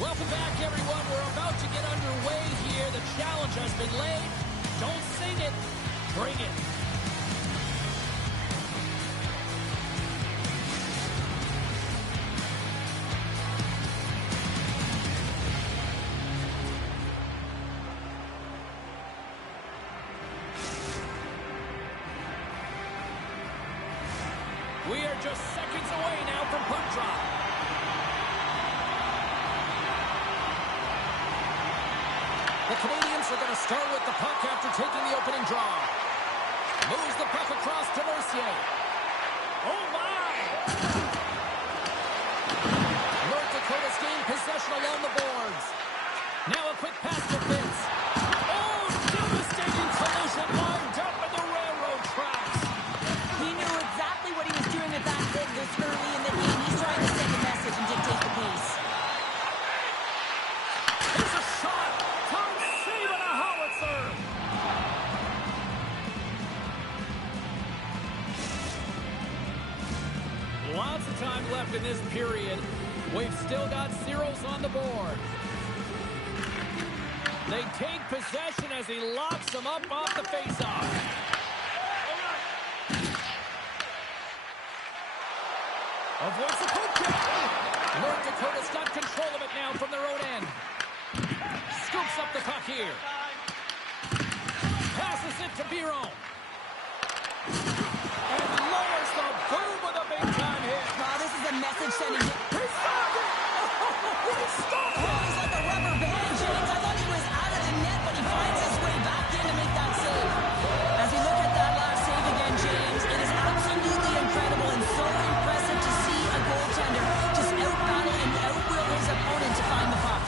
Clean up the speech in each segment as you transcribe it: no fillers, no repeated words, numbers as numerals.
Welcome back, everyone. We're about to get underway here. The challenge has been laid. Don't sing it. Bring it. We are just seconds away now from puck drop. The Canadians are going to start with the puck after taking the opening draw. Moves the puck across to Mercier. Oh, my! North Dakota's gained possession along the boards. Now a quick pass to Vince. Oh, devastating collision lined up in the railroad tracks. He knew exactly what he was doing at that hit this early in the game. He's trying to send a message and dictate the pace. There's a shot. Tom saving a howitzer. Lots of time left in this period. We've still got zeros on the board. They take possession as he locks them up off the faceoff. Avoids the poke check. North Dakota's got control of it now from their own end. Scoops up the puck here. Passes it to Biron. And lowers the boom with a big-time hit. Wow, this is a message sending hit. He stopped it! He stopped it! Oh, he's like a rubber band, James. I thought he was out of the net, but he finds his way back in to make that save. As we look at that last save again, James, it is absolutely incredible and so impressive to see a goaltender just out-battle and out-will his opponent to find the puck.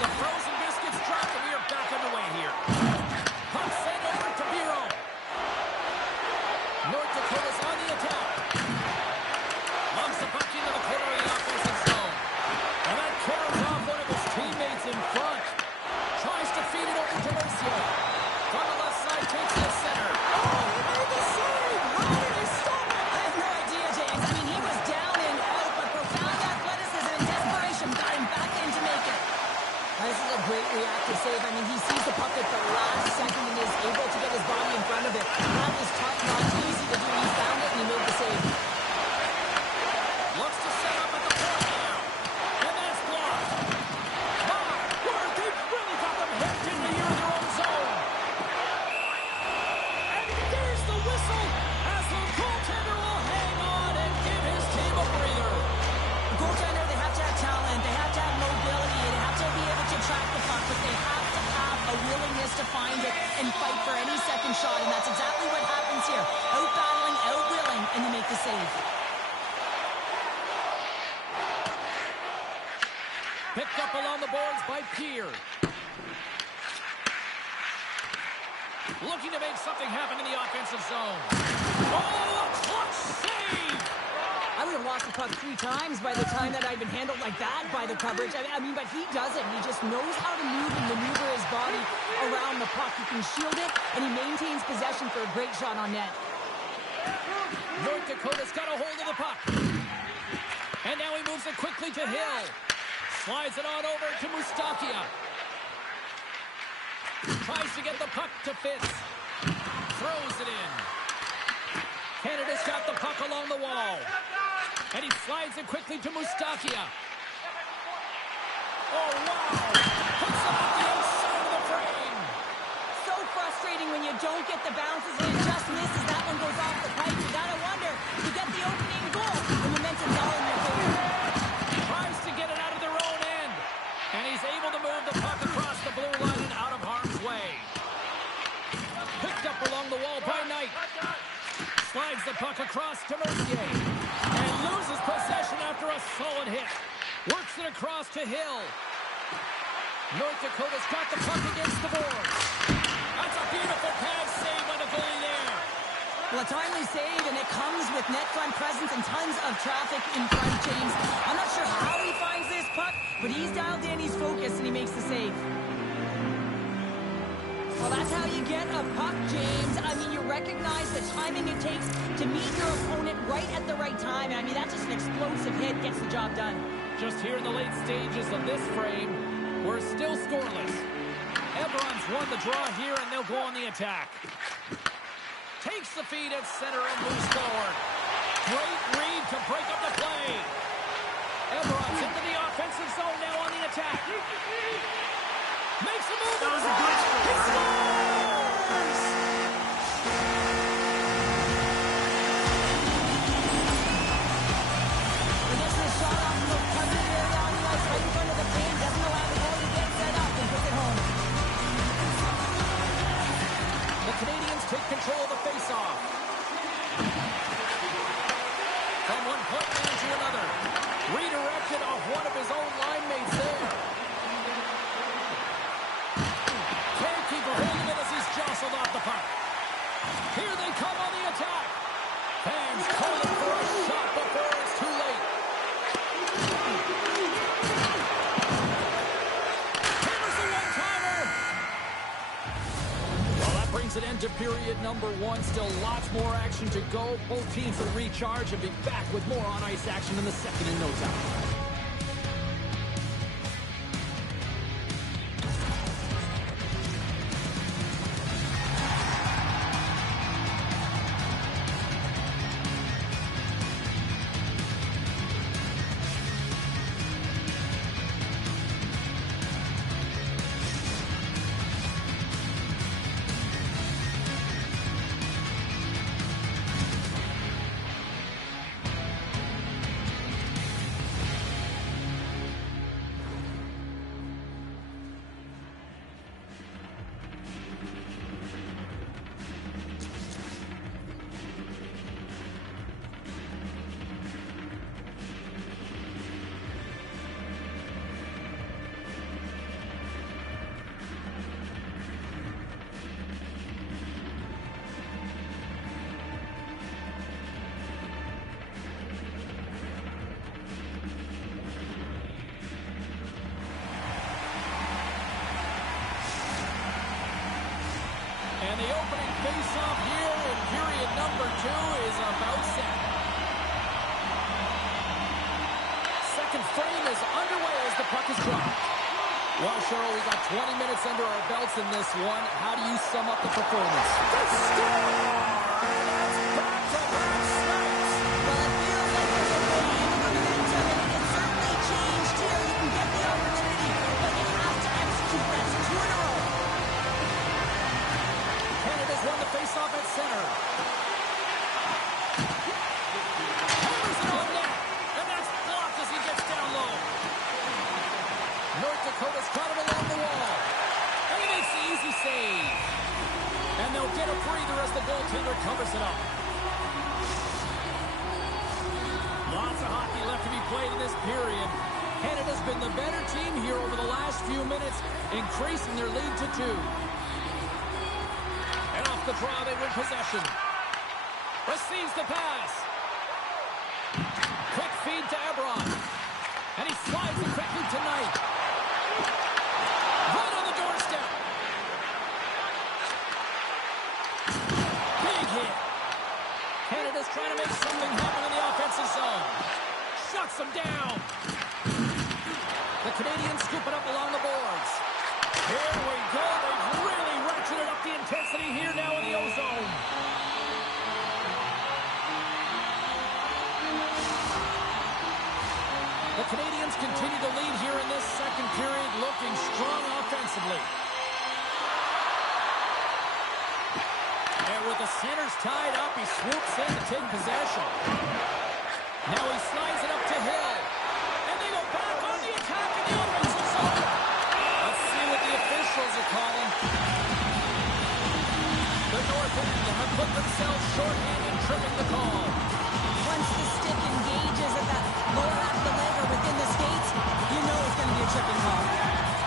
The frozen biscuits dropped, and we are back underway here. Puck sent over to Biron. North Dakota's on the attack. Lumps the puck into the corner of the offensive zone. And that carries off one of his teammates in front. Tries to feed it over to Mercier. From the left side, takes it to center. Oh, he made the save! How did he stop it? I have no idea, James. I mean, he was down and out, but profound athleticism and desperation got him back in to make it. This is a great reactive save. I mean, he sees the puck at the last second and is able to get his body in front of it. That was tough, not easy to do. He found it and he made the save. Looks to set up at the point now. And that's blocked. My word, they've really got them hemmed in here in their own zone. And there's the whistle as the goaltender will hang on and give his team a breather. The goaltender, they have to have talent, they have to have mobility, they have to be able to track the puck, but they have to have a willingness to find it and fight for any second shot, and that's exactly what happens here. Out-battling, out-willing, and you make the save. Picked up along the boards by Pierre. Looking to make something happen in the offensive zone. Oh, a clutch save! I would have lost the puck 3 times by the time that I'd been handled like that by the coverage. I mean, but he doesn't. He just knows how to move and maneuver his body around the puck. He can shield it, and he maintains possession for a great shot on net. North Dakota's got a hold of the puck. And now he moves it quickly to Hill. Slides it on over to Mustakia. Tries to get the puck to Fitz. Throws it in. Canada's got the puck along the wall. And he slides it quickly to Mustakia. Oh, wow! Puts it off the outside of the frame. So frustrating when you don't get the bounces and it just misses. That one goes off the pipe. You gotta wonder, you get the opening goal, the momentum's all in your favor. Tries to get it out of their own end. And he's able to move the puck across the blue line and out of harm's way. Picked up along the wall by Knight. Slides the puck across to Mercier. And loses possession after a solid hit. Works it across to Hill. North Dakota's got the puck against the boards. That's a beautiful pad save by the goalie there. Well, a timely save, and it comes with net front presence and tons of traffic in front, James. I'm not sure how he finds this puck, but he's dialed in, he's focused, and he makes the save. Well, that's how you get a puck, James. I mean, you recognize the timing it takes to meet your opponent right at the right time. And I mean, that's just an explosive hit, gets the job done. Just here in the late stages of this frame, we're still scoreless. Ebron's won the draw here, and they'll go on the attack. Takes the feed at center and moves forward. Great read to break up the play. Ebron's into the offensive zone now on the attack. Makes a move. That was a good He scores! He gets the shot off the target area on the ice right in front of the fan. Doesn't allow the goal to get set up and puts it home. The Canadians take control of the faceoff. From one point man to another. Redirected off one of his own line mates there. Keeper holding it as he's jostled off the puck. Here they come on the attack. Fans calling for a shot before it's too late. Hammers the one-timer. Well, that brings an end to period number one. Still lots more action to go. Both teams will recharge and be back with more on-ice action in the second in no time. And the opening face-off here in period number two is about set. Second frame is underway as the puck is dropped. Well, Cheryl, we got 20 minutes under our belts in this one. How do you sum up the performance? They score! That's back-to-back strikes! Well, it feels like there's a wave of momentum, and it has certainly changed here. You can get the opportunity, but you have to execute. That's two in a row. Canada's won the face-off at center. Hammers it on net, and that's blocked as he gets down low. North Dakota's got it along the wall, and he makes the easy save. And they'll get a breather as the goaltender covers it up. Lots of hockey left to be played in this period. Canada's been the better team here over the last few minutes, increasing their lead to 2. And off the draw, they win possession. Receives the pass. Quick feed to Ebron. And he slides it quickly tonight. Right on the doorstep. Big hit. Canada's trying to make something happen in the offensive zone. Shuts them down. The Canadians scoop it up along the boards. Here we go. They've really ratcheted up the intensity here now in the O-zone. The Canadians continue to lead here in this second period, looking strong offensively. And with the centers tied up, he swoops in to take possession. Now he slides it up to Hill. And they go back on the attack in the offensive zone. Let's see what the officials are calling. The North End have put themselves shorthanded, tripping the call. Once the stick engages at that lower half of the leg or within the skates, you know it's going to be a tripping call.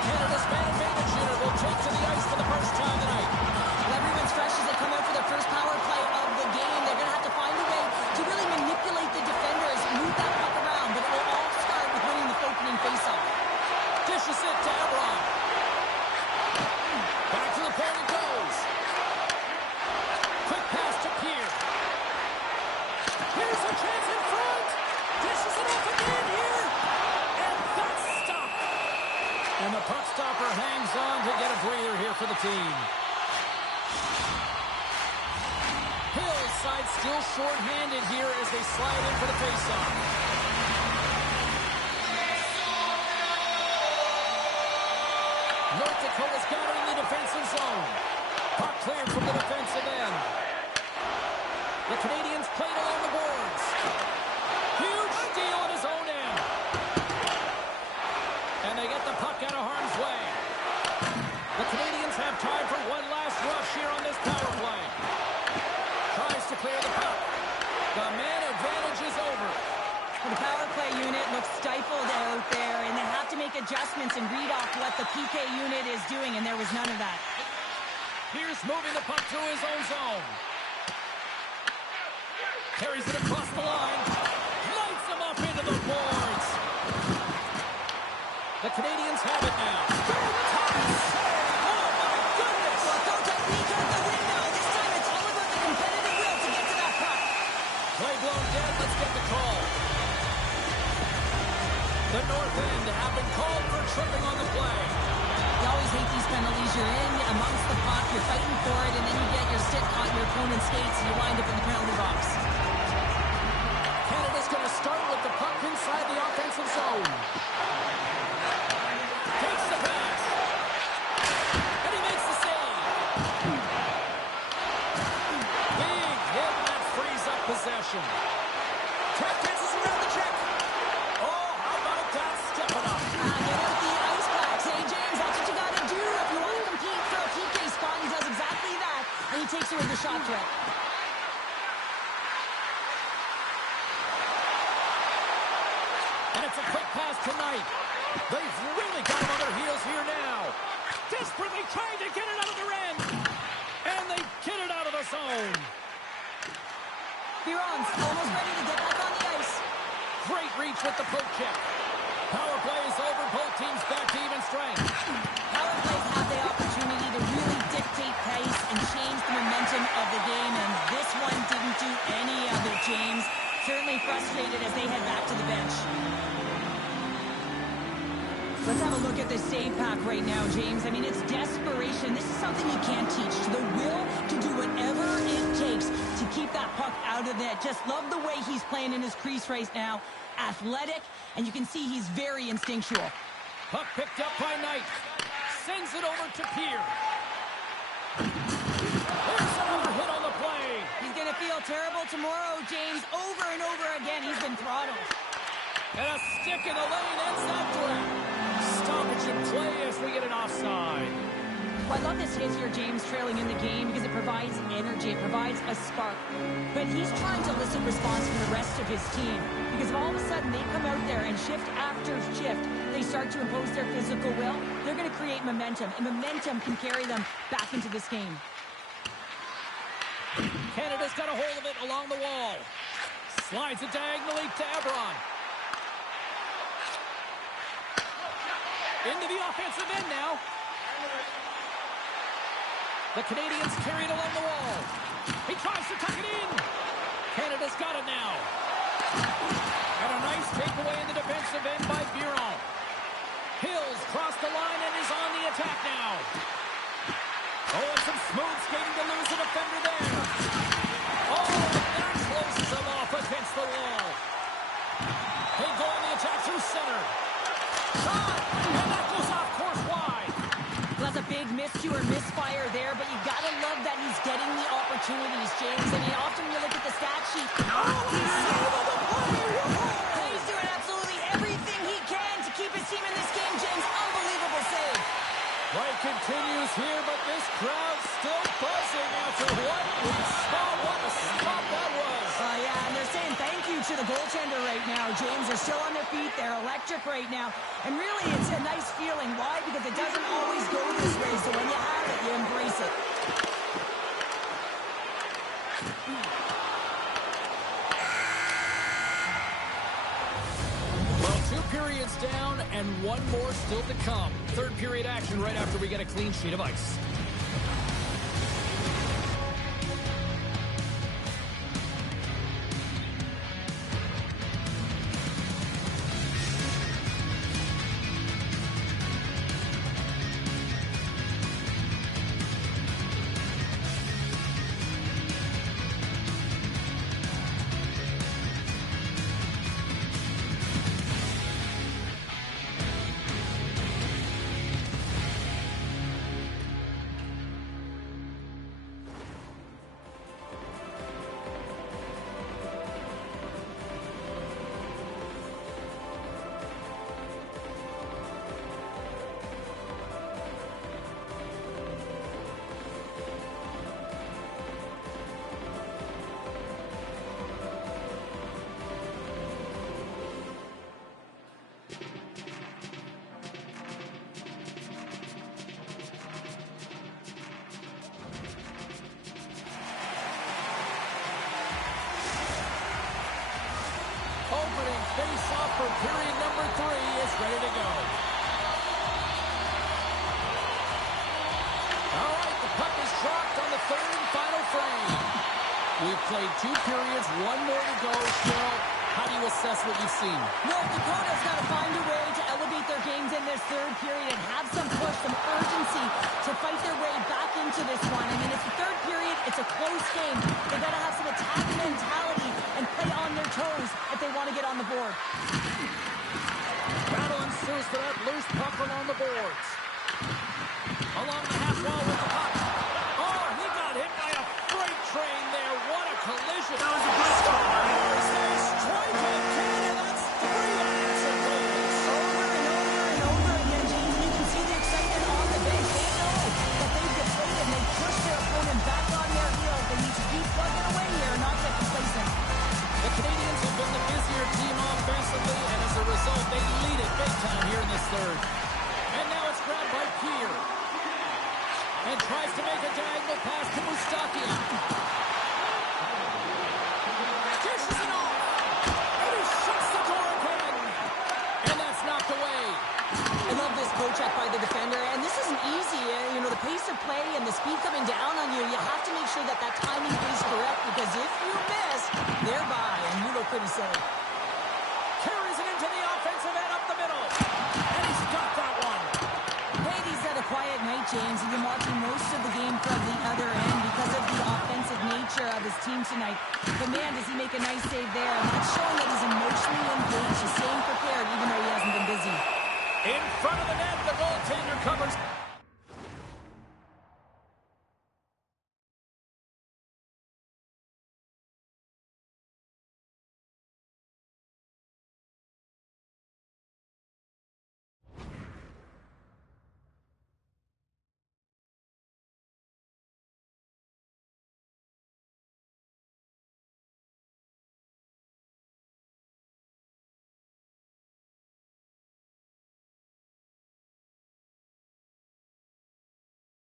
Canada's man advantage unit will take to the ice for the first time tonight. Well, everyone's fresh as they come out for their first power play of the game. They're going to have to find a way to really manipulate the defenders, move that puck around, but it will all start with winning the opening faceoff. Dishes it to Ebron. Back to the point it goes. Quick pass. And the puck stopper hangs on to get a breather here for the team. Hill's side still short-handed here as they slide in for the faceoff. North Dakota's got it in the defensive zone. Puck cleared from the defensive end. The Canadians played along the boards. Huge steal at his own end. And they get the puck out of harm's way. The Canadians have time for one last rush here on this power play. Tries to clear the puck. The man advantage is over. Well, the power play unit looks stifled out there, and they have to make adjustments and read off what the PK unit is doing, and there was none of that. Pierce moving the puck through his own zone. Carries it across the line. Lights him up into the boards. The Canadians have it now. Oh, my goodness! Well, throw technique out the window. This time it's all about the competitive will to get to that puck. Play blown dead. Let's get the call. The North End have been called for tripping on the play. You always hate these penalties. You're in amongst the puck, you're fighting for it, and then you get your stick caught in your opponent's skates, and you wind up in the penalty box. Canada's going to start with the puck inside the offensive zone. Takes the pass. And he makes the save. Big hit, and that frees up possession. Tap dances around the check. Oh, how about that? Stepping up. Get out the ice packs, hey, James. That's what you got to do. If you want to compete for a PK spot, he does exactly that, and he takes away the shot threat. And it's a quick pass tonight. They've really got him on their heels here now. Desperately trying to get it out of their end. And they get it out of the zone. Biron's almost ready to get back on the ice. Great reach with the poke check. Power play is over. Both teams back to even strength. Power plays have the opportunity to really dictate pace and change the momentum of the game, and this one didn't do any of it, James. Certainly frustrated as they head back to the bench. Let's have a look at this save pack right now, James. I mean, it's desperation. This is something you can't teach. The will to do whatever it takes to keep that puck out of net. Just love the way he's playing in his crease right now. Athletic, and you can see he's very instinctual. Puck picked up by Knight. Sends it over to Pierre. There's another hit on the play. He's going to feel terrible tomorrow, James. Over and over again, he's been throttled. And a stick in the lane ends that threat. Stoppage in play as we get an offside. Well, I love this hit here, James, trailing in the game because it provides energy, it provides a spark. But he's trying to elicit response from the rest of his team because if all of a sudden they come out there and shift after shift, they start to impose their physical will, they're going to create momentum, and momentum can carry them back into this game. Canada's got a hold of it along the wall. Slides it diagonally to Ebron. Into the offensive end now. The Canadians carry it along the wall. He tries to tuck it in. Canada's got it now. And a nice takeaway in the defensive end by Biron. Hills crossed the line and is on the attack now. Oh, and some smooth skating to lose a defender there. Oh, that closes him off against the wall. They go on the attack through center. Shot! And that goes off course wide. That's a big miscue or misfire there, but you gotta love that he's getting the opportunities, James. I mean, often you look at the stat sheet. Oh, he's doing absolutely everything he can to keep his team in this game, James. Unbelievable save. Play continues here, but this crowd's still buzzing after what we saw. What a stop that was. Yeah, and they're saying thank you to the goaltender right now, James. They're still on their feet. They're electric right now. And really, it's a nice feeling. Why? Because it doesn't always go this way. So when you have it, you embrace it. Well, 2 periods down and 1 more still to come. Third period action right after we get a clean sheet of ice. for period number 3 is ready to go. All right, the puck is dropped on the third and final frame. We've played 2 periods, 1 more to go. Cheryl, how do you assess what you've seen? Well, Dakota's got to find a way to elevate their games in this third period and have some push, some urgency to fight their way back into this one. I mean, it's the third period. It's a close game. They've got to have some attack mentality and play on their toes if they want to get on the board. Battle ensues for that loose puck along the boards. Along the half wall with the puck. Oh, he got hit by a freight train there. What a collision. That was a good scores. They strike at Canada. That's 3 unanswered goals. Over and over and over again, James, and you can see the excitement on the bench. They know that they've deflated and they've pushed their opponent back on their heels. They need to keep plugging away here and not get complacent. The Canadians have been the busier team offensively, and as a result, they lead it big time here in this third. And now it's grabbed by Pierre. And tries to make a diagonal pass to Mustakia. Dishes it off. And he shuts the door again. And that's knocked away. I love this poke check by the defender, and this isn't easy. You know, the pace of play and the speed coming down on you, you have to make sure that that timing is correct, because if you miss, they're by, and you look pretty silly. Carries it into the offensive end up the middle. And he's got that one. Brady's had a quiet night, James. He's been watching most of the game from the other end because of the offensive nature of his team tonight. But man, does he make a nice save there. And that's showing that he's emotionally engaged. He's staying prepared even though he hasn't been busy. In front of the net, the goaltender covers.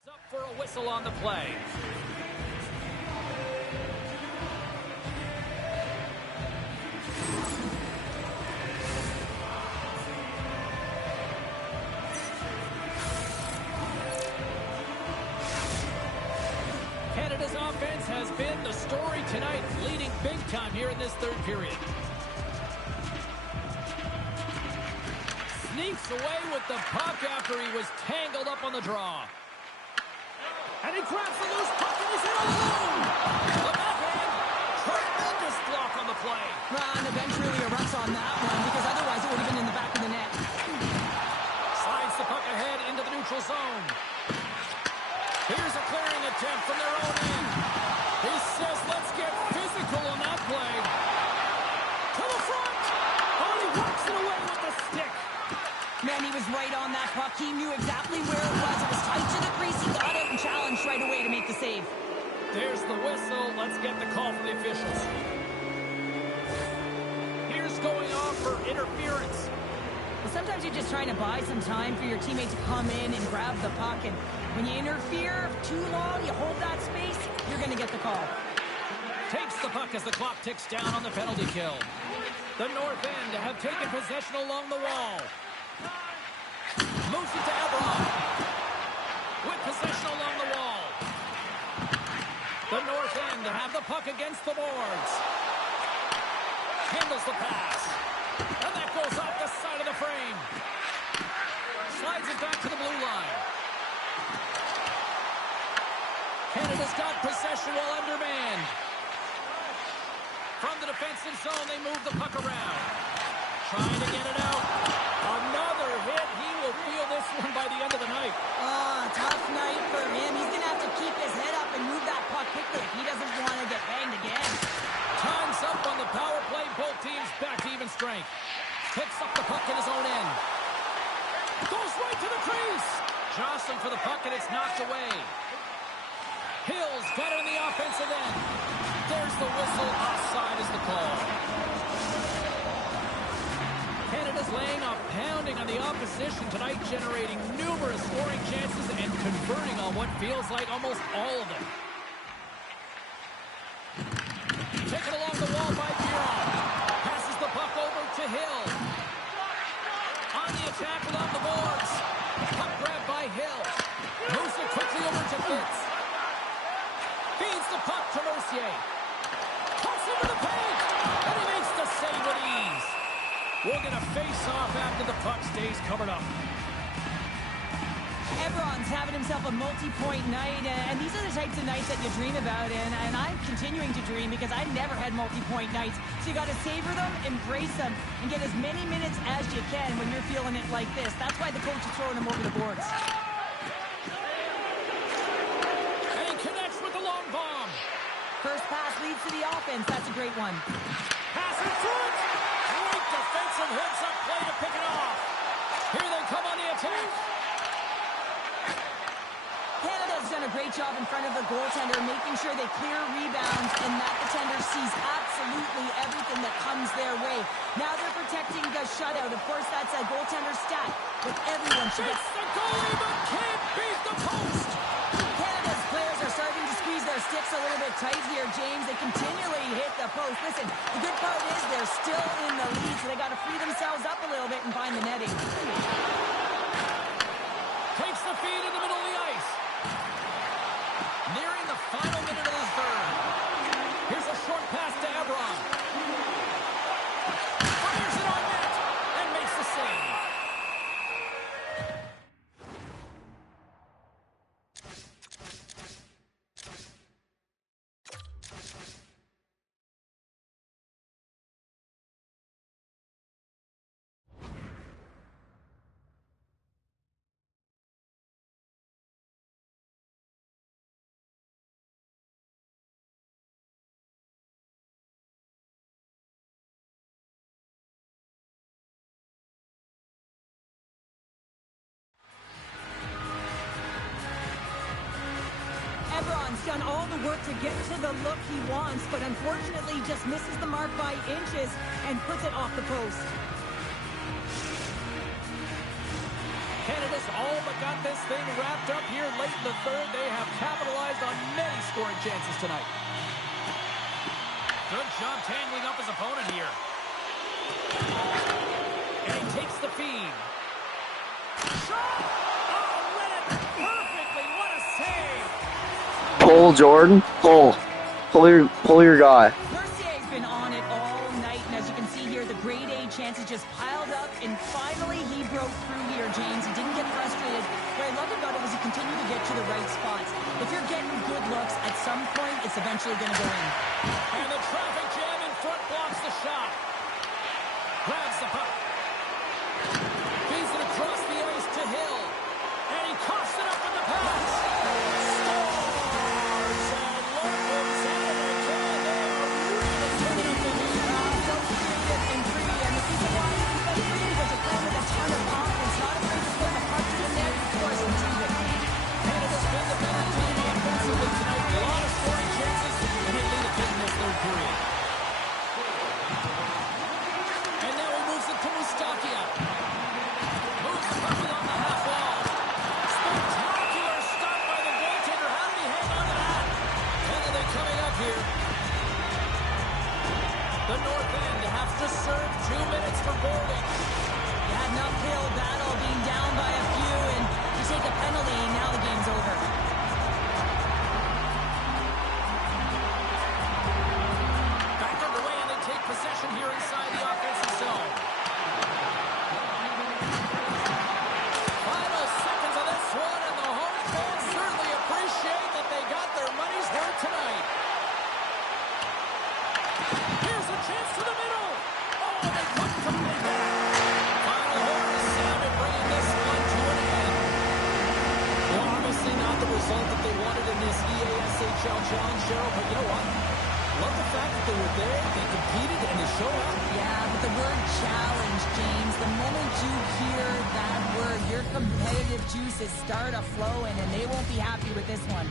Up for a whistle on the play. Canada's offense has been the story tonight, leading big time here in this third period. Sneaks away with the puck after he was tangled up on the draw. And he grabs the loose puck and he's in alone. The backhand. Tremendous block on the play. And the bench really erupts on that one, because otherwise it would have been in the back of the net. Slides the puck ahead into the neutral zone. Here's a clearing attempt from their own end. He says, let's get physical on that play. To the front. Oh, he walks it away with the stick. Man, he was right on that puck. He knew exactly where it was. It was tight to the crease. He got out and challenged right away to make the save. There's the whistle. Let's get the call from the officials. Here's going on for interference. Well, sometimes you're just trying to buy some time for your teammate to come in and grab the puck. And when you interfere too long, you hold that space, you're going to get the call. Takes the puck as the clock ticks down on the penalty kill. The North End have taken possession along the wall. Moves it to Eberle. With possession along the wall. The North End have the puck against the boards. Handles the pass. And that goes off the side of the frame. Slides it back to the blue line. Canada's got possession while undermanned. From the defensive zone, they move the puck around. Trying to get it out. Another hit. He will feel this one by the end of the night. Tough night for him. He's going to have to keep his head up and move that puck quickly if he doesn't want to get banged again. Time's up on the power play. Both teams back to even strength. Picks up the puck in his own end. Goes right to the crease. Jostling for the puck, and it's knocked away. Hill's got it in the offensive end. There's the whistle. Offside is the call. Canada's laying a pounding on the opposition tonight, generating numerous scoring chances and converting on what feels like almost all of them. Taken along the wall by Biron. Passes the puck over to Hill. attack along the boards. Puck grab by Hill. Moves it quickly over to Fitz. Feeds the puck to Mercier. Cuts into the paint. And he makes the save with ease. We'll get a face-off after the puck stays covered up. Ebron's having himself a multi-point night, and these are the types of nights that you dream about, and I'm continuing to dream because I never had multi-point nights. So you got to savor them, embrace them, and get as many minutes as you can when you're feeling it like this. That's why the coach is throwing them over the boards. And he connects with the long bomb. First pass leads to the offense. That's a great one. Pass in front. Great defensive heads-up play to pick it off. Here they come on the attack. Canada's done a great job in front of the goaltender, making sure they clear rebounds and that the tender sees absolutely everything that comes their way. Now they're protecting the shutout. Of course, that's a goaltender stat, but everyone should get... It's the goalie, but can't beat the post. Canada's players are starting to squeeze their sticks a little bit tight here, James. They continually hit the post. Listen, the good part is they're still in the lead, so they got to free themselves up a little bit and find the netting. Takes the feed in the middle of the ice. Nearing the final minute of the third. Here's a short pass to Ebron. Fires it on net and makes the save. Ebron's done all the work to get to the look he wants, but unfortunately just misses the mark by inches and puts it off the post. Canada's all but got this thing wrapped up here late in the third. They have capitalized on many scoring chances tonight. Good job tangling up his opponent here. And he takes the feed. Shot! Oh, read it perfectly. What a save! Pull, Jordan. Pull. Pull your guy. Mercier's been on it all night, and as you can see here, the grade A chances just piled up, and finally he broke through here, James. He didn't get frustrated. What I loved about it was he continued to get to the right spots. If you're getting good looks, at some point, it's eventually going to go in. And the traffic jam in front blocks the shot. Grabs the puck. Feeds it across the ice to Hill. And he coughs it up in the pass. The North End has to serve 2 minutes for boarding. You had an uphill battle being down by a few, and you take a penalty, and now the game's over. Back underway, and they take possession here inside the offensive zone. Final seconds of this one, and the home fans certainly appreciate that they got their money's worth tonight. Here's a chance to the middle. Oh, they couldn't complete that. Final horn is sounded, bringing this one to an end. Well, obviously not the result that they wanted in this EASHL challenge, Cheryl, but you know what? Love the fact that they were there, they competed, and they showed up. Yeah, but the word challenge, James, the moment you hear that word, your competitive juices start a flowing, and they won't be happy with this one.